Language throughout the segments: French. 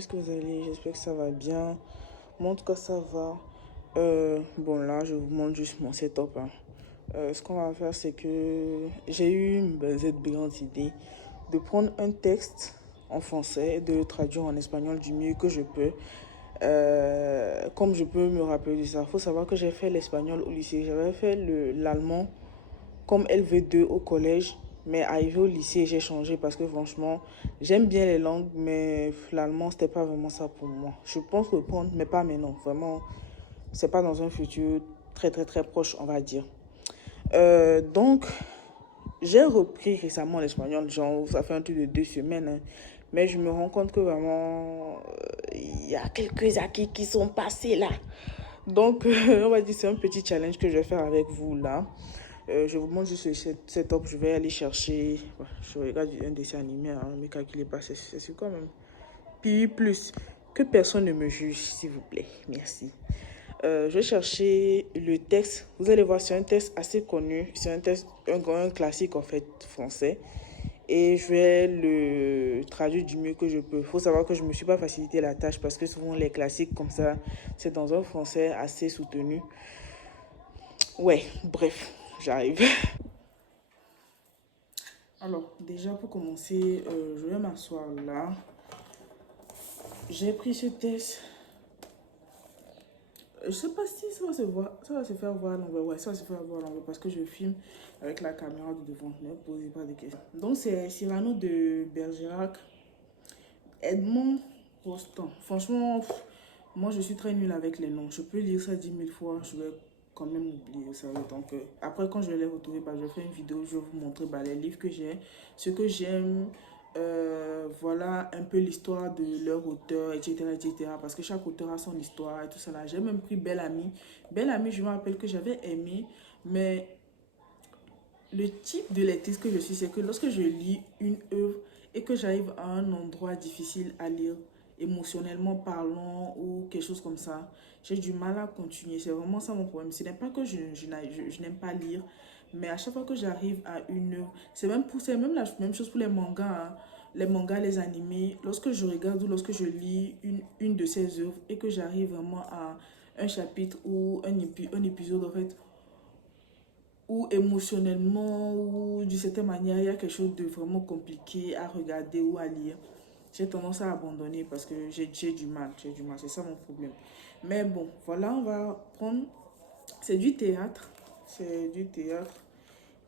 est-ce que vous allez? J'espère que ça va bien. Moi, en tout cas, ça va. Bon, là, je vous montre juste mon setup, hein. Ce qu'on va faire, c'est que j'ai eu cette brillante idée de prendre un texte en français et de le traduire en espagnol du mieux que je peux. Comme je peux me rappeler de ça, il faut savoir que j'ai fait l'espagnol au lycée. J'avais fait l'allemand comme LV2 au collège, mais arrivé au lycée, j'ai changé parce que franchement, j'aime bien les langues, mais l'allemand, c'était pas vraiment ça pour moi. Je pense reprendre, mais pas maintenant. Vraiment, c'est pas dans un futur très très très proche, on va dire. Donc, j'ai repris récemment l'espagnol, genre ça fait un truc de 2 semaines, hein. Mais je me rends compte que vraiment, il y a quelques acquis qui sont passés là. Donc, on va dire c'est un petit challenge que je vais faire avec vous là. Je vous montre juste ce setup. Je vais aller chercher. Je regarde un dessin animé, hein, ne me calculez pas, c'est quand même. Puis plus, que personne ne me juge, s'il vous plaît. Merci. Je vais chercher le texte. Vous allez voir, c'est un texte assez connu. C'est un texte, un classique en fait, français. Et je vais le traduire du mieux que je peux. Il faut savoir que je ne me suis pas facilité la tâche parce que souvent les classiques comme ça, c'est dans un français assez soutenu. Ouais, bref, j'arrive. Alors, déjà pour commencer, je vais m'asseoir là. J'ai pris ce test. Je sais pas si ça va se voir, ça va se faire voir à l'envers. Ouais, ça va se faire voir à l'envers parce que je filme avec la caméra de devant. Ne posez pas de questions. Donc, c'est Cyrano de Bergerac. Edmond Rostand. Franchement, moi je suis très nulle avec les noms. Je peux lire ça 10 000 fois, je vais quand même oublier ça. Donc, après, quand je vais les retrouver, bah, je vais faire une vidéo, je vais vous montrer bah, les livres que j'ai, ce que j'aime, voilà un peu l'histoire de leur auteur, etc., etc. Parce que chaque auteur a son histoire et tout ça là. J'ai même pris Belle Amie. Belle Amie, je me rappelle que j'avais aimé, mais le type de lectrice que je suis, c'est que lorsque je lis une œuvre et que j'arrive à un endroit difficile à lire, émotionnellement parlant ou quelque chose comme ça, j'ai du mal à continuer. C'est vraiment ça mon problème. Ce n'est pas que je n'aime pas lire, mais à chaque fois que j'arrive à une œuvre, c'est même la même chose pour les mangas, hein. Les mangas, les animés, lorsque je regarde ou lorsque je lis une de ces œuvres et que j'arrive vraiment à un chapitre ou un épisode, en fait, ou émotionnellement ou d'une certaine manière, il y a quelque chose de vraiment compliqué à regarder ou à lire, j'ai tendance à abandonner parce que j'ai du mal, c'est ça mon problème. Mais bon, voilà, on va prendre, c'est du théâtre,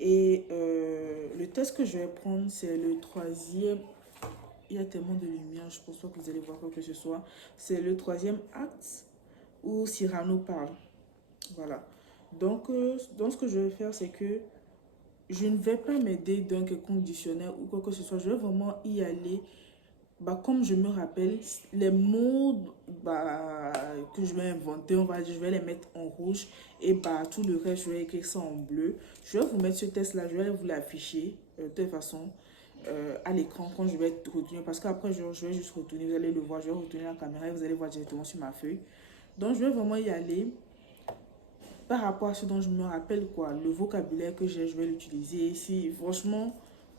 et le test que je vais prendre, c'est le troisième, il y a tellement de lumière, je pense pas que vous allez voir quoi que ce soit, c'est le troisième acte où Cyrano parle, voilà. Donc ce que je vais faire, c'est que je ne vais pas m'aider d'un quelconque dictionnaire ou quoi que ce soit. Je vais vraiment y aller. Bah, comme je me rappelle, les mots bah, que je vais inventer, on va dire, je vais les mettre en rouge. Et bah, tout le reste, je vais écrire ça en bleu. Je vais vous mettre ce test-là, je vais vous l'afficher de toute façon à l'écran quand je vais retourner. Parce qu'après, je vais juste retourner, vous allez le voir, je vais retourner la caméra et vous allez voir directement sur ma feuille. Donc, je vais vraiment y aller par rapport à ce dont je me rappelle, quoi, le vocabulaire que j'ai, je vais l'utiliser. Si franchement,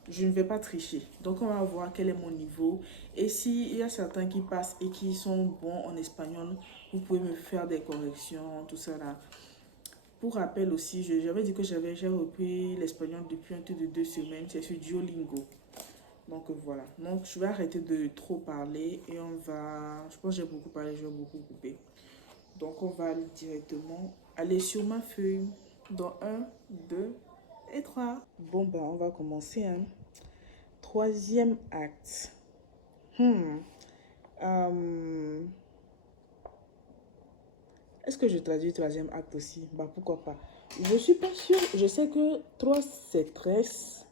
je ne vais pas tricher. Donc, on va voir quel est mon niveau. Et s'il y a certains qui passent et qui sont bons en espagnol, vous pouvez me faire des corrections, tout ça là. Pour rappel aussi, j'avais dit que j'ai repris l'espagnol depuis un peu de 2 semaines. C'est sur Duolingo. Donc voilà. Donc je vais arrêter de trop parler et on va... Je pense que j'ai beaucoup parlé, je vais beaucoup couper. Donc, on va aller directement aller sur ma feuille dans un 2 et 3. Bon, ben, on va commencer, hein. Troisième acte. Euh, Est-ce que je traduis troisième acte aussi? Bah, pourquoi pas. Je suis pas sûre. Je sais que 3, c'est tresse.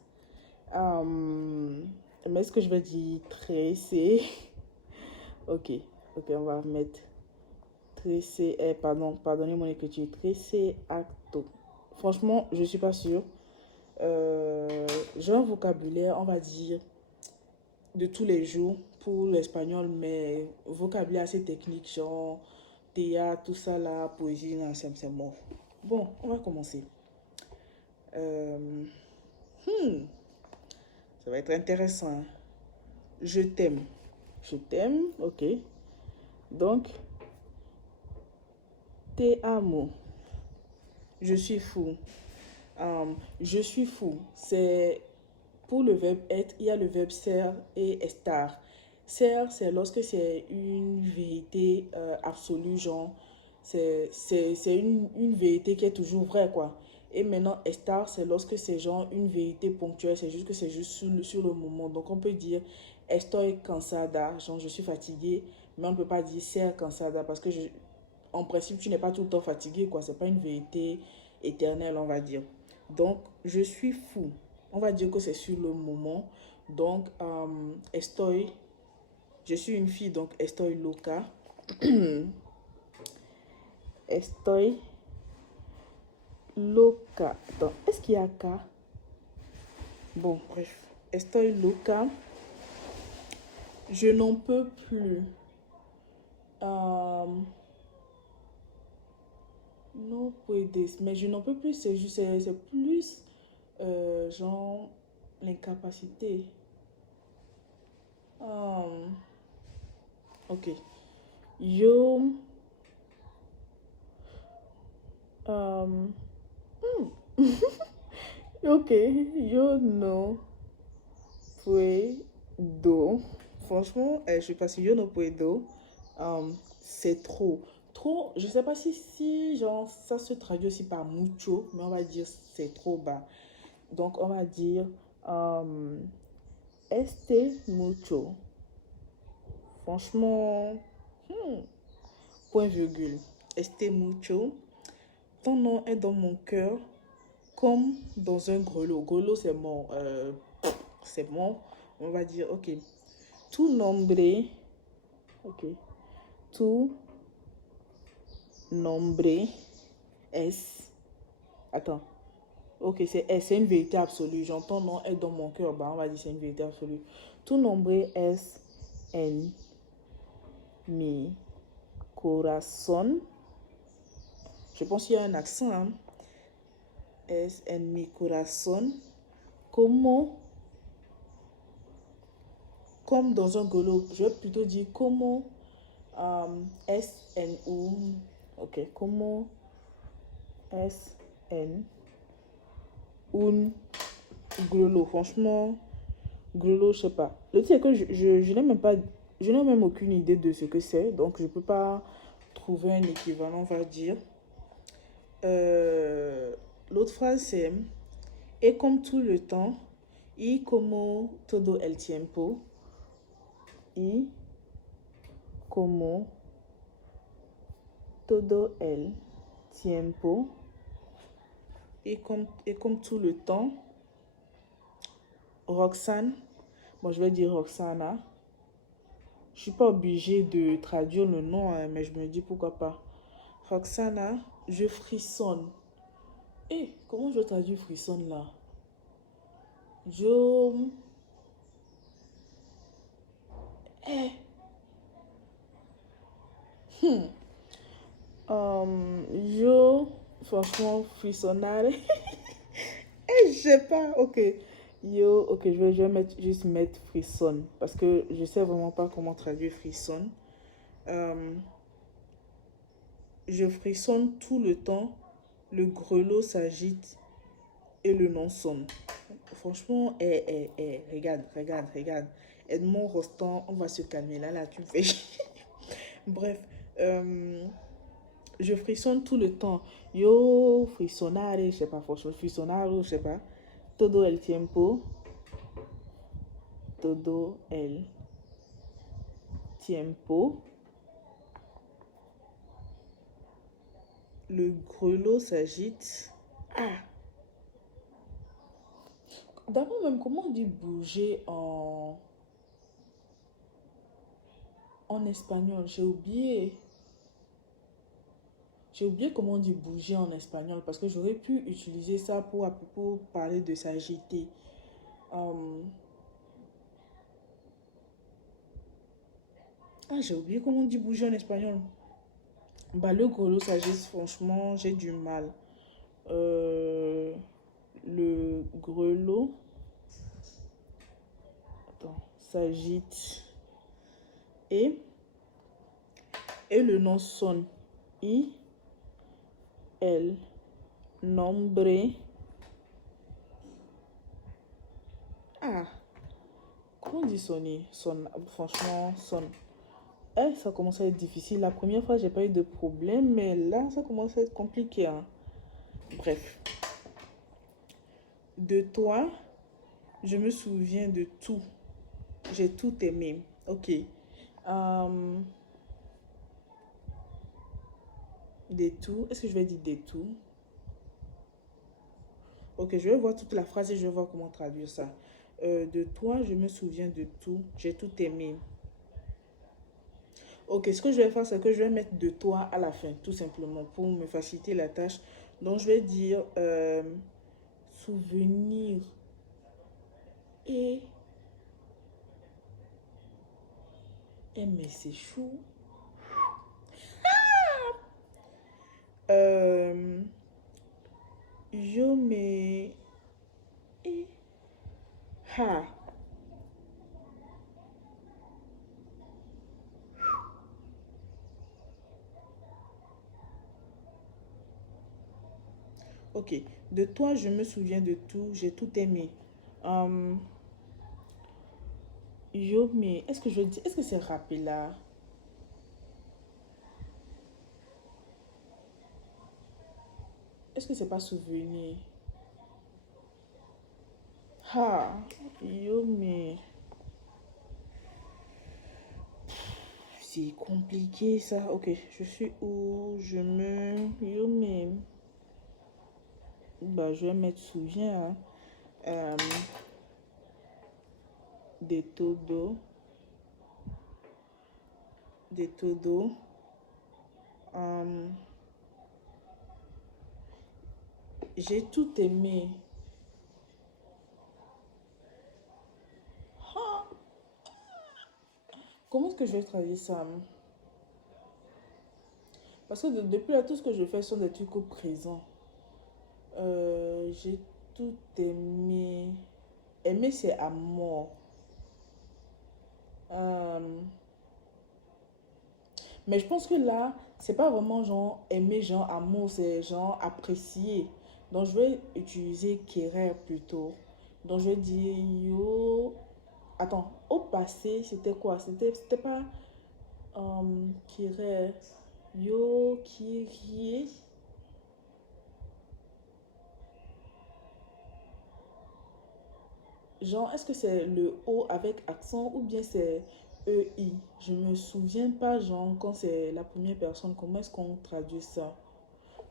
Mais est-ce que je vais dire tresser? Ok, ok, on va mettre tresser. Pardonnez mon écriture. Tresser acto. Franchement, je suis pas sûre. J'ai un vocabulaire, on va dire, de tous les jours pour l'espagnol, mais vocabulaire assez technique, genre théâtre, tout ça là, poésie, non, c'est mort. Bon, on va commencer. Euh, Ça va être intéressant, hein. Je t'aime. Je t'aime, ok. Donc, te amo. Je suis fou. Je suis fou. C'est pour le verbe être, il y a le verbe ser et estar. Ser, c'est lorsque c'est une vérité absolue, genre, c'est une vérité qui est toujours vraie, quoi. Et maintenant, estar, c'est lorsque c'est genre une vérité ponctuelle, c'est juste que c'est juste sur le moment. Donc, on peut dire estoy cansada, genre je suis fatiguée, mais on ne peut pas dire ser cansada parce que en principe, tu n'es pas tout le temps fatigué, quoi. C'est pas une vérité éternelle, on va dire. Donc, je suis fou. On va dire que c'est sur le moment. Donc, estoy, je suis une fille, donc estoy loca. Estoy loca. Attends, est-ce qu'il y a K? Bon, bref. Estoy loca. Je n'en peux plus. No puedes. Mais je n'en peux plus, c'est juste, c'est plus genre l'incapacité. Ok. Yo. Ok. Yo no puedo. Franchement, je sais pas si yo no puedo. C'est trop. Trop, je sais pas si genre ça se traduit aussi par mucho, mais on va dire c'est trop bas. Donc on va dire este mucho. Franchement, point virgule. Este mucho. Ton nom est dans mon cœur comme dans un grelot. Grelot, c'est mon, on va dire, ok. Tu nombre, ok. Tu nombre es, attends, ok, c'est une vérité absolue. Genre, ton nom est dans mon cœur, bah, on va dire c'est une vérité absolue. Tu nombre es en mi corazón. Je pense qu'il y a un accent, hein. Es en mi corazón. Comme dans un grelot. Je vais plutôt dire como es en un. Ok, como es en un grelot. Franchement, grelot, je sais pas. Le truc, c'est que je n'ai même pas. Je n'ai même aucune idée de ce que c'est. Donc, je peux pas trouver un équivalent, on va dire. L'autre phrase, c'est et comme tout le temps, y como todo el tiempo. Y como todo el tiempo. Et comme tout le temps, Roxane, bon je vais dire Roxana. Je suis pas obligée de traduire le nom, hein, mais je me dis pourquoi pas. Roxana, je frissonne. Et comment je traduis frissonne là? Je... Eh. Je... Franchement, frissonnare. Je sais pas, ok. Yo, ok, je vais juste mettre frissonne. Parce que je sais vraiment pas comment traduire frissonne. Je frissonne tout le temps. Le grelot s'agite et le nom sonne. Franchement, regarde. Edmond Rostand, on va se calmer là, tu me fais. Bref, je frissonne tout le temps. Yo, frissonnare, je sais pas, franchement, frissonnaro, je sais pas. Todo el tiempo. Todo el tiempo. Le grelot s'agite. Ah! D'abord même, comment on dit bouger en espagnol? J'ai oublié. J'ai oublié comment on dit bouger en espagnol parce que j'aurais pu utiliser ça pour parler de s'agiter. J'ai oublié comment on dit bouger en espagnol. Bah, le grelot s'agite, franchement, j'ai du mal. Le grelot. Attends, s'agite. Et Et le nom sonne. I, L, nombre. Ah, comment on dit sonner? Sonne, franchement, sonne. Eh, ça commence à être difficile. La première fois, j'ai pas eu de problème, mais là, ça commence à être compliqué, hein. Bref. De toi, je me souviens de tout. J'ai tout aimé. Ok. Des tout. Est-ce que je vais dire des tout? Ok, je vais voir toute la phrase et je vais voir comment traduire ça. De toi, je me souviens de tout. J'ai tout aimé. Ok, ce que je vais faire, c'est que je vais mettre de toi à la fin, tout simplement, pour me faciliter la tâche. Donc, je vais dire souvenir et... Eh, mais c'est chou. Euh, je me... Eh, ha. Ok, de toi, je me souviens de tout. J'ai tout aimé. Euh, yo, mais est-ce que je dis, est-ce que c'est rappelé là? Est-ce que c'est pas souvenir? Ha, yo, mais c'est compliqué ça. Ok, je suis où? Je me. Yo, mais. Bah, je vais mettre souviens. Hein. Euh, de todo. De todo. Euh, j'ai tout aimé. Ha, comment est-ce que je vais traduire ça? Parce que depuis là, tout ce que je fais sont des trucs au présent. J'ai tout aimé. Aimer, c'est amour. Euh, mais je pense que là, c'est pas vraiment genre aimer, genre amour, c'est genre apprécier. Donc je vais utiliser querer plutôt. Donc je vais dire yo. Attends, au passé, c'était quoi? C'était pas querer. Yo, qui genre, est-ce que c'est le O avec accent ou bien c'est EI? Je me souviens pas, genre, quand c'est la première personne, comment est-ce qu'on traduit ça?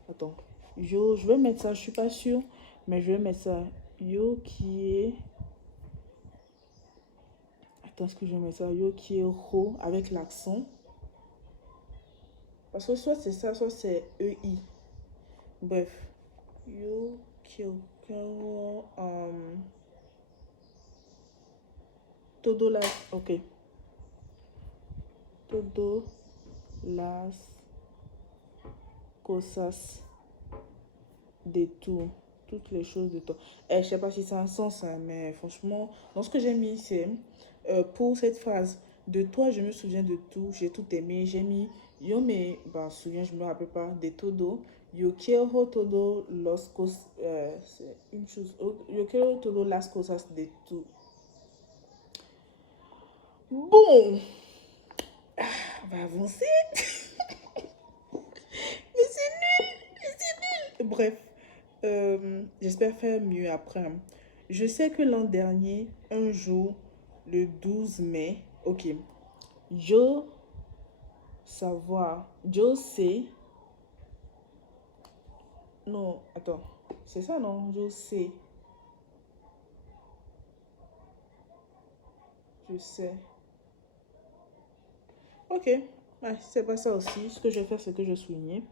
Attends, yo, je vais mettre ça, je suis pas sûre, mais je vais mettre ça. Yo qui est. Attends, est-ce que je vais mettre ça? Yo qui est ro avec l'accent. Parce que soit c'est ça, soit c'est EI. Bref. Yo qui est. Todo las. Ok. Todo las cosas de tout, toutes les choses de toi. Je sais pas si ça a un sens, hein, mais franchement, dans ce que j'ai mis, c'est pour cette phrase, de toi, je me souviens de tout, j'ai tout aimé, j'ai mis, yo me, bah, souviens, je me rappelle pas, de todo, yo quiero todo los cosas, c'est une chose, yo quiero todo las cosas de tout. Bon, on va avancer. Mais c'est nul, mais c'est nul. Bref, j'espère faire mieux après. Je sais que l'an dernier, un jour, le 12 mai, ok, je savoir, je sais, non, attends, c'est ça non, je sais. Ok, ouais, c'est pas ça aussi. Ce que je vais faire, c'est que je vais souligner.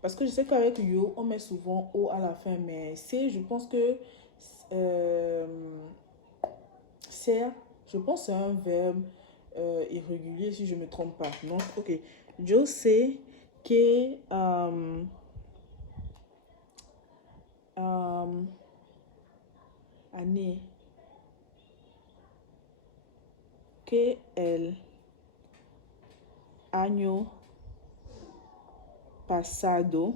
Parce que je sais qu'avec yo, on met souvent O à la fin, mais c'est, je pense que euh, c'est, je pense que c'est un verbe irrégulier si je ne me trompe pas. Donc, ok. Je sais que année que el año pasado.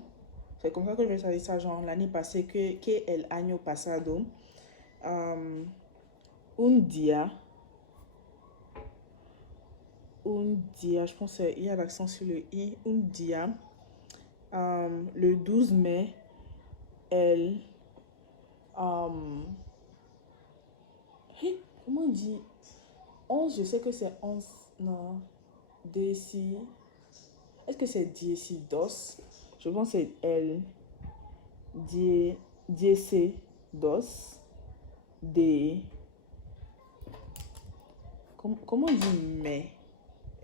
C'est comme ça que je vais savoir ça, genre l'année passée, que el año pasado. Un dia. Un dia, je pense qu'il y a l'accent sur le i. Un dia. Le 12 mai, elle. Comment on dit 11, je sais que c'est 11. Non. Déci. Est-ce que c'est dieci dos? Je pense que c'est elle. Dieci dos. De. Comment on dit mais?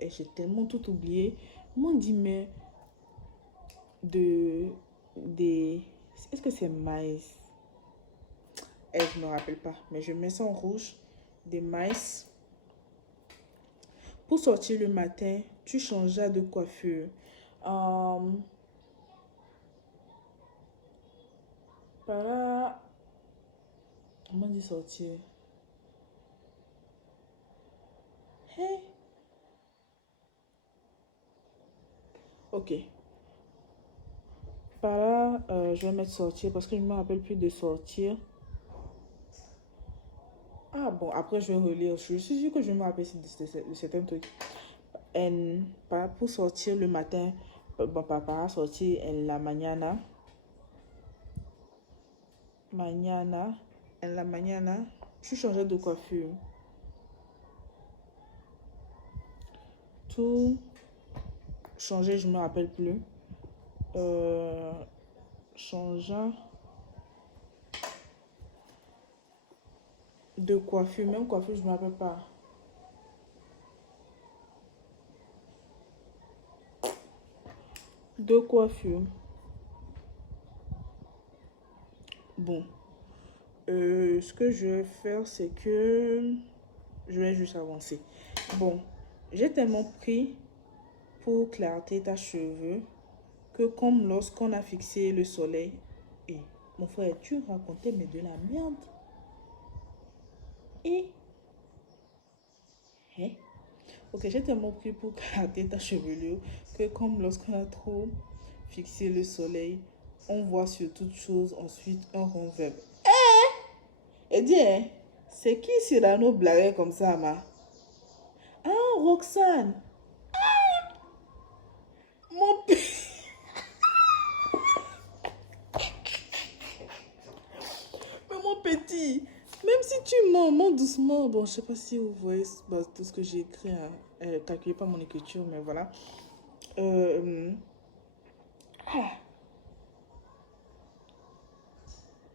Et j'ai tellement tout oublié. Comment on dit mais? Des. Est-ce que c'est maïs? Je ne me rappelle pas. Mais je mets ça en rouge. Des maïs. Pour sortir le matin, tu changeas de coiffure. Para. Comment on dit sortir? Hey. Ok. Para, je vais mettre sortir parce que je ne me rappelle plus de sortir. Ah bon, après je vais relire. Je suis sûre que je me rappelle de certains trucs. Pour sortir le matin, para sortir en la mañana. Mañana. En la mañana. Tu changeais de coiffure. Tout changer, je ne me rappelle plus. Changeant de coiffure. Même coiffure, je ne me rappelle pas. De coiffure. Bon. Ce que je vais faire, c'est que je vais juste avancer. Bon. J'ai tellement pris pour clarté ta cheveux que comme lorsqu'on a fixé le soleil. Et mon frère, tu racontais mais de la merde. Et hein? Ok, j'ai tellement pris pour clarté ta chevelure que comme lorsqu'on a trop fixé le soleil, on voit sur toute chose ensuite un rond verbe. Et dis, hein, c'est qui Cyrano blaguait comme ça, ma? Ah, Roxane. Mon Mais mon petit, même si tu mens doucement. Bon, je sais pas si vous voyez tout ce que j'ai écrit. Calculez pas mon écriture, mais voilà.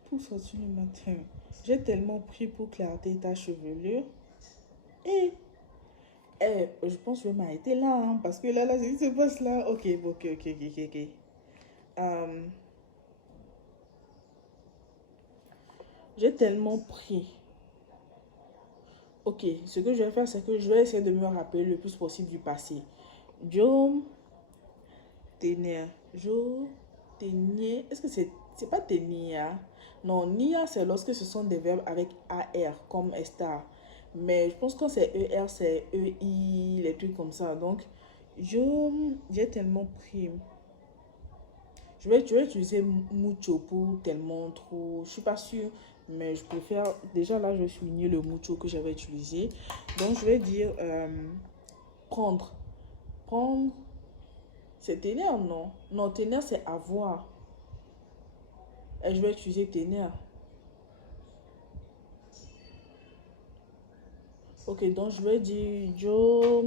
Pour sortir le matin, j'ai tellement pris pour clarté ta chevelure. Et je pense que je vais m'arrêter là, hein, parce que là, ce qui se passe là. Ok, ok. J'ai tellement pris. Ok, ce que je vais faire, c'est que je vais essayer de me rappeler le plus possible du passé. Yo tenía. Yo tenía. Est-ce que c'est pas tenía? Non, nia, c'est lorsque ce sont des verbes avec AR, comme estar. Mais je pense que quand c'est ER, c'est EI, les trucs comme ça. Donc, j'ai tellement pris. Je vais utiliser mucho pour tellement trop. Je suis pas sûre, mais je préfère. Déjà là, je vais souligner le mucho que j'avais utilisé. Donc, je vais dire prendre. Prendre. C'est tenir, non? Non, tenir, c'est avoir. Et je vais utiliser tenir. Ok, donc je vais dire yo.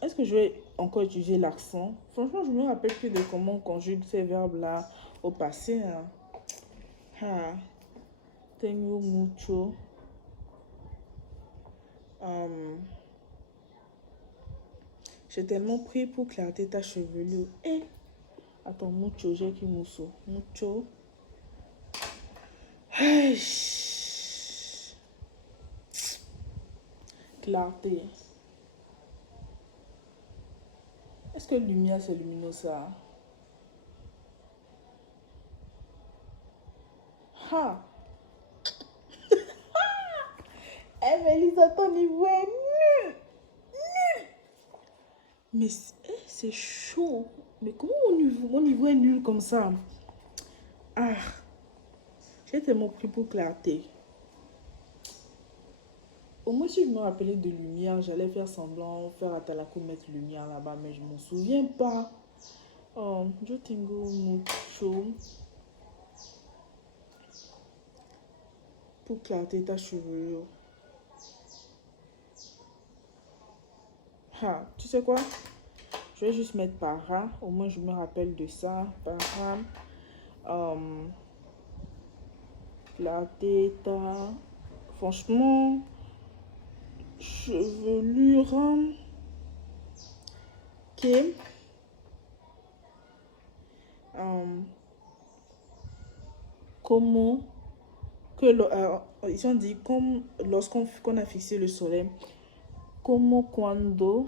Est-ce que je vais encore utiliser l'accent? Franchement, je ne me rappelle plus de comment on conjugue ces verbes-là au passé. Hein. Ah, tengo mucho. J'ai tellement pris pour clarté ta chevelure. Eh, attends, mucho, j'ai écrit mucho. Mucho. Hey. Clarté. Est-ce que lumière, c'est lumineux ça? Ha! Mélissa, ton niveau est nul. Mais c'est chaud. Mais comment mon niveau est nul comme ça? Ah, j'ai tellement pris pour clarté. Au moins, si je me rappelais de lumière, j'allais faire semblant, faire à Talako mettre lumière là-bas, mais je m'en souviens pas. Oh, yo tengo mucho pour clarté ta chevelure. Ah, tu sais quoi? Je vais juste mettre para. Au moins, je me rappelle de ça. Para. Clarté ta. Franchement, chevelure. Ok. Comment que ils ont dit comme lorsqu'on a fixé le soleil. Como cuando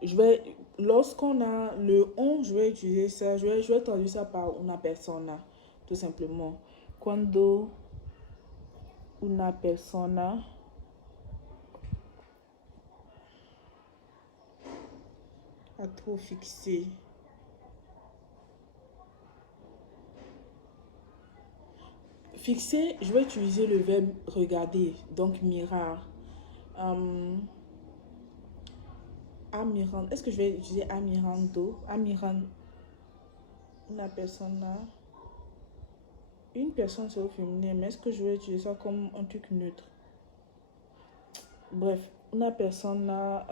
je vais lorsqu'on a le on, je vais utiliser ça, je vais traduire ça par una persona tout simplement. Cuando una persona a trop fixé. Fixer, je vais utiliser le verbe regarder, donc mirar. Amirando. Est-ce que je vais utiliser amirando? Amirando. Una persona. Une personne, c'est au féminin, mais est-ce que je vais utiliser ça comme un truc neutre? Bref, una persona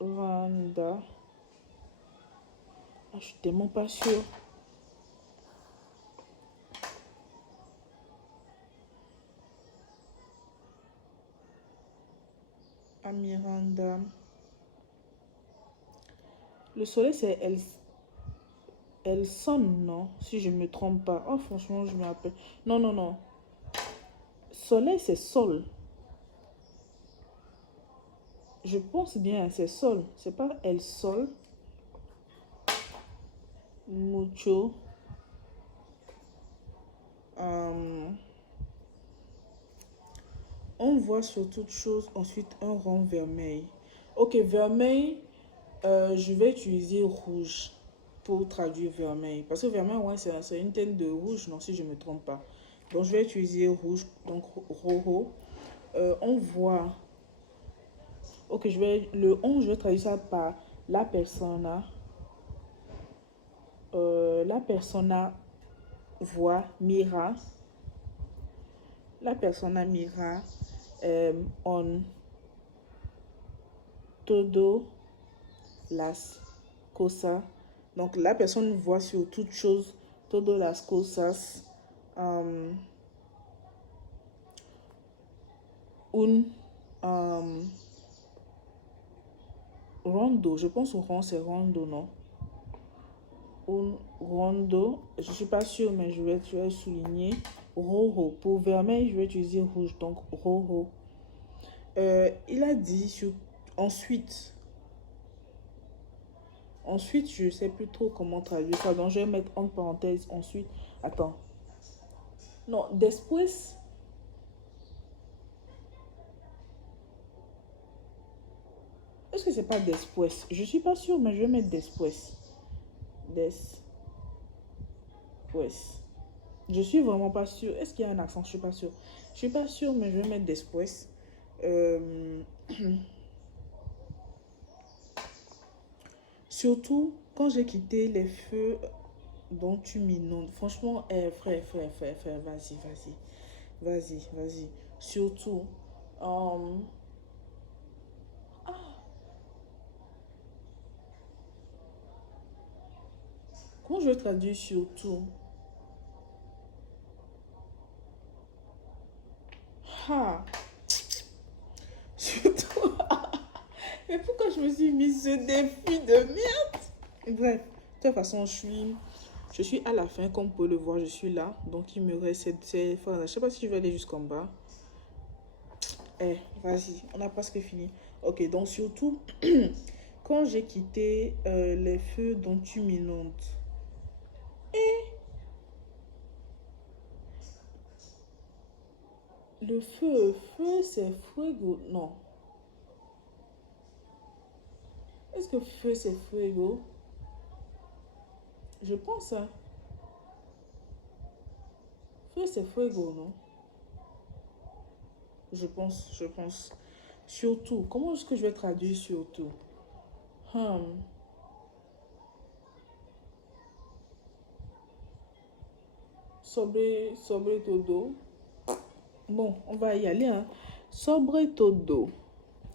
amiranda. Ah, je suis tellement pas sûre. Amiranda. Le soleil, c'est elle sonne, non? Si je ne me trompe pas. Oh, franchement, je me rappelle. Non, non, non. Soleil, c'est sol. Je pense bien, c'est sol. C'est pas el sol. Mucho. On voit sur toute chose ensuite un rond vermeil. Ok, vermeil, je vais utiliser rouge pour traduire vermeil. Parce que vermeil, ouais, c'est une teinte de rouge, non, si je ne me trompe pas. Donc, je vais utiliser rouge, donc rojo. On voit. Ok, je vais traduire ça par la persona. La persona voit, mira. La persona mira on todo las cosas. Donc, la personne voit sur toute chose, todo las cosas. Rondo, je pense au rond, c'est rondo, non? Un rondo, je ne suis pas sûre, mais je vais souligner. Rojo, pour vermeil, je vais utiliser rouge, donc rojo. Il a dit ensuite. Ensuite, je ne sais plus trop comment traduire ça, donc je vais mettre en parenthèse ensuite. Attends. Non, después. Est-ce que c'est pas después? Je suis pas sûre, mais je vais mettre después. Después. Je suis vraiment pas sûre. Est-ce qu'il y a un accent? Je suis pas sûre. Je suis pas sûre, mais je vais mettre después. Surtout quand j'ai quitté les feux dont tu m'inondes. Franchement, frère, vas-y. Surtout. Comment je vais traduire surtout? Ah, surtout. Mais pourquoi je me suis mis ce défi de merde? Bref, de toute façon, je suis à la fin, comme vous pouvez le voir, je suis là. Donc, il me reste ces phrases. Je ne sais pas si je vais aller jusqu'en bas. Vas-y, on a presque fini. Ok, donc surtout, quand j'ai quitté les feux dont tu m'inondes. Le feu, c'est fuego. Non. Est-ce que feu, c'est fuego? Je pense, hein. Feu, c'est fuego, non? Je pense. Surtout. Comment est-ce que je vais traduire surtout? Hmm. Sobre todo. Bon, on va y aller, hein. Sobre todo.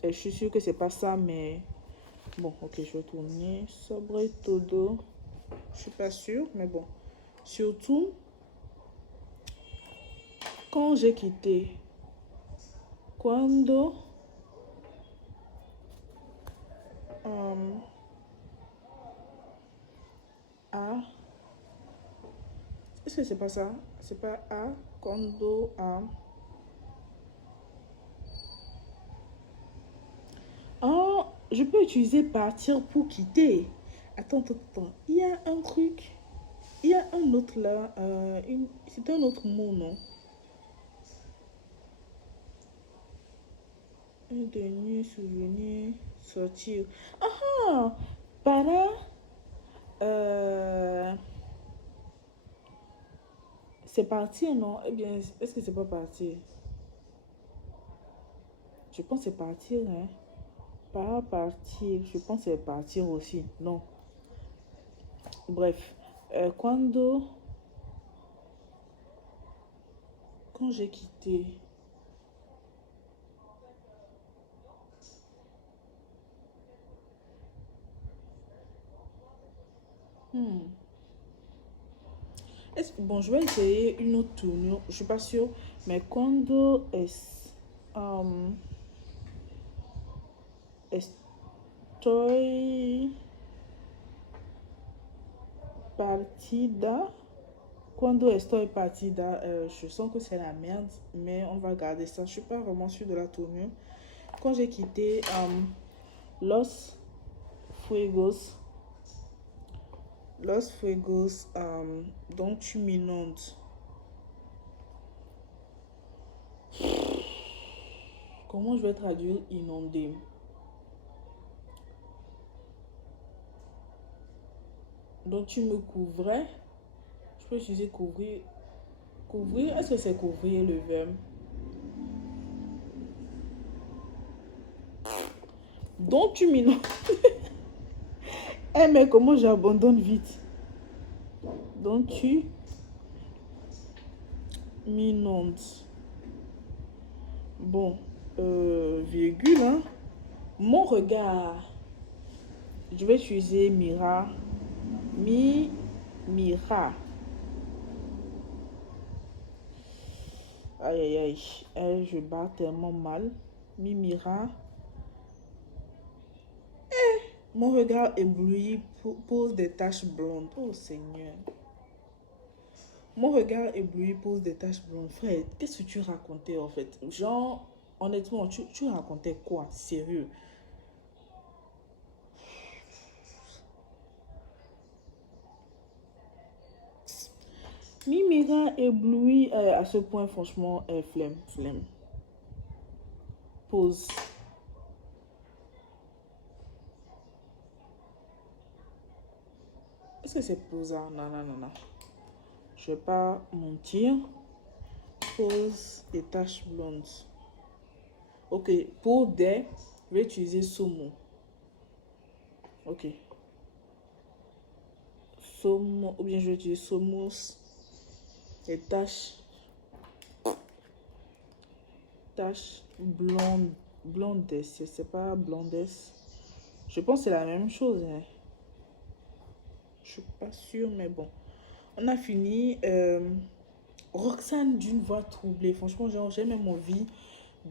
Et je suis sûre que c'est pas ça, mais... Bon, ok, je vais tourner. Sobre todo. Je suis pas sûre, mais bon. Surtout, quand j'ai quitté. Cuando... a... Est-ce que c'est pas ça? C'est pas a, cuando, a... Oh, je peux utiliser partir pour quitter. Attends. Il y a un truc. Il y a un autre là. C'est un autre mot, non? Un dernier souvenir. Sortir. Ah! Para. euh, c'est partir, non? Eh bien, est-ce que c'est pas partir? Je pense que c'est partir, hein? Pas partir. Je pense que c'est partir aussi. Non. Bref. Quando. Quand j'ai quitté. Hmm. Bon, je vais essayer une autre tournure. Je suis pas sûre. Mais cuando es, estoy partida. Cuando estoy partida, je sens que c'est la merde. Mais on va garder ça. Je suis pas vraiment sûre de la tournure. Quand j'ai quitté Los Fuegos. Los Fuegos, donc tu m'inondes. Comment je vais traduire inonder? Donc tu me couvrais. Je peux utiliser couvrir. Couvrir, est-ce que c'est couvrir le verbe? Donc tu m'inondes. Eh mais comment j'abandonne vite? Donc tu m'inondes. Bon, virgule, hein. Mon regard. Je vais utiliser mira. Mira. Aïe aïe aïe. Je bats tellement mal. Mira. Mon regard ébloui pose des taches blondes. Oh Seigneur. Mon regard ébloui pose des taches blondes. Frère, qu'est-ce que tu racontais en fait? Genre, honnêtement, tu racontais quoi? Sérieux? Mimira ébloui à ce point, franchement, flemme. Pause. Est-ce que c'est posa? Non. Je vais pas mentir. Pose des taches blondes. Ok, pour des, je vais utiliser somo. Ok. Somo, ou bien je vais utiliser somos. Les taches blondes, c'est pas blondes. Je pense que c'est la même chose, hein. Je suis pas sûre, mais bon. On a fini. Roxane d'une voix troublée. Franchement, j'ai même envie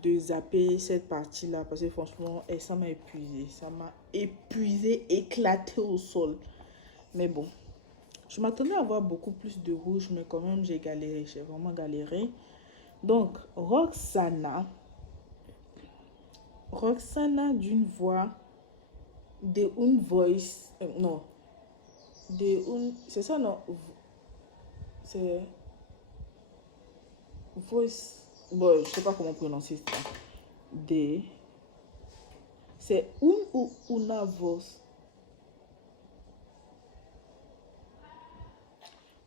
de zapper cette partie-là parce que franchement, ça m'a épuisé. Ça m'a épuisé, éclaté au sol. Mais bon, je m'attendais à avoir beaucoup plus de rouge, mais quand même, j'ai galéré. J'ai vraiment galéré. Donc, Roxana, Roxana d'une voix, de une voice, non, de une, c'est ça non, c'est voice, bon, je sais pas comment prononcer ça. De, c'est une ou una voix,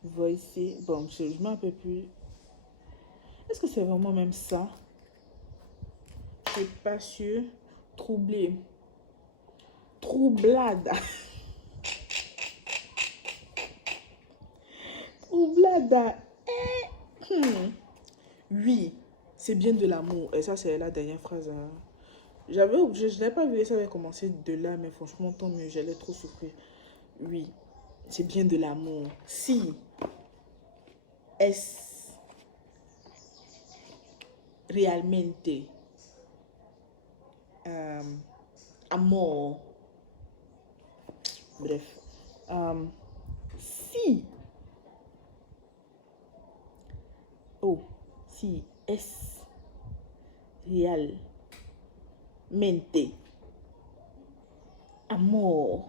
voice, bon, je m'en rappelle plus. Est-ce que c'est vraiment même ça? Je suis pas sûre. Troublé. Troublada. Troublada. Oui, c'est bien de l'amour. Et ça, c'est la dernière phrase. Hein. Je n'avais pas vu ça avait commencé de là, mais franchement, tant mieux. J'allais trop souffrir. Oui, c'est bien de l'amour. Si, es realmente amor. Bref. Si. Oh, si es realmente amor.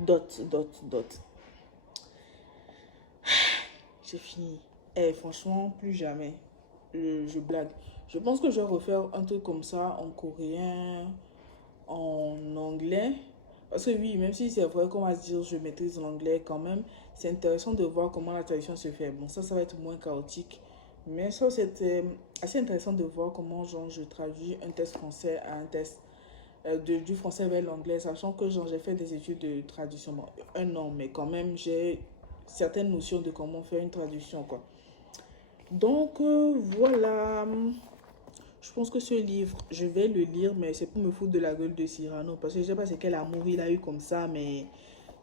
Dot, dot, dot. J'ai fini. Eh, franchement, plus jamais. Je blague. Je pense que je vais refaire un truc comme ça en coréen, en anglais. Parce que oui, même si c'est vrai qu'on va se dire je maîtrise l'anglais quand même, c'est intéressant de voir comment la traduction se fait. Bon, ça va être moins chaotique. Mais ça, c'était assez intéressant de voir comment genre, je traduis un test français à un test du français vers l'anglais, sachant que j'ai fait des études de traduction, bon, un an, mais quand même, j'ai certaines notions de comment faire une traduction, quoi. Donc, voilà. Je pense que ce livre, je vais le lire, mais c'est pour me foutre de la gueule de Cyrano. Parce que je sais pas c'est quel amour il a eu comme ça, mais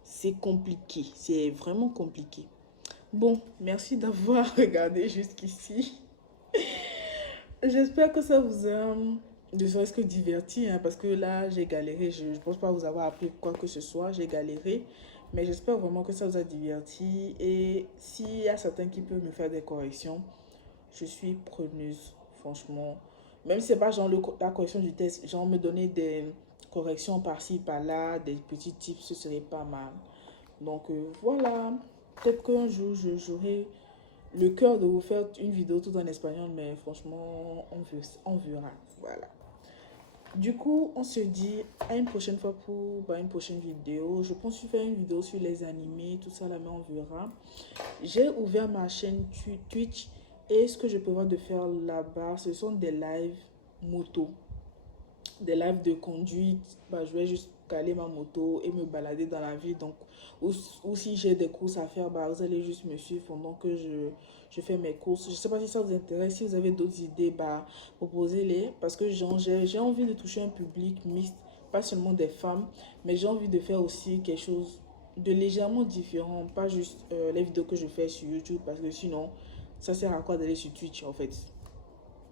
c'est compliqué. C'est vraiment compliqué. Bon, merci d'avoir regardé jusqu'ici. J'espère que ça vous a ne serait-ce que diverti, hein, parce que là, j'ai galéré. Je ne pense pas vous avoir appris quoi que ce soit. J'ai galéré. Mais j'espère vraiment que ça vous a diverti. Et s'il y a certains qui peuvent me faire des corrections, je suis preneuse, franchement. Même si c'est pas genre la correction du test, genre me donner des corrections par-ci, par-là, des petits tips, ce serait pas mal. Donc voilà, peut-être qu'un jour j'aurai le cœur de vous faire une vidéo tout en espagnol, mais franchement, on verra. Voilà. Du coup, on se dit à une prochaine fois pour une prochaine vidéo. Je pense faire une vidéo sur les animés, tout ça là, mais on verra. J'ai ouvert ma chaîne Twitch et ce que je prévois de faire là-bas, ce sont des lives moto, des lives de conduite. Bah, je vais juste caler ma moto et me balader dans la ville. Donc, ou si j'ai des courses à faire, bah, vous allez juste me suivre pendant que je fais mes courses. Je ne sais pas si ça vous intéresse. Si vous avez d'autres idées, bah, proposez-les. Parce que j'ai envie de toucher un public mixte, pas seulement des femmes, mais j'ai envie de faire aussi quelque chose de légèrement différent. Pas juste les vidéos que je fais sur YouTube, parce que sinon, ça sert à quoi d'aller sur Twitch en fait.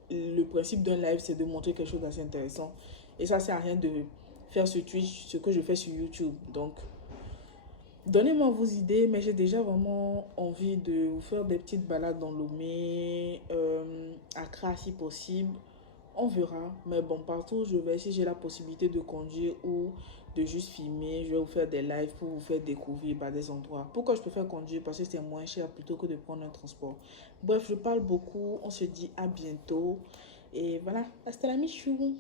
Le principe d'un live, c'est de montrer quelque chose d'assez intéressant. Et ça sert à rien de faire sur Twitch ce que je fais sur YouTube. Donc, donnez-moi vos idées, mais j'ai déjà vraiment envie de vous faire des petites balades dans Lomé, Accra si possible. On verra. Mais bon, partout où je vais, si j'ai la possibilité de conduire ou de juste filmer, je vais vous faire des lives pour vous faire découvrir des endroits. Pourquoi je préfère conduire? Parce que c'est moins cher plutôt que de prendre un transport. Bref, je parle beaucoup. On se dit à bientôt. Et voilà, hasta la michou.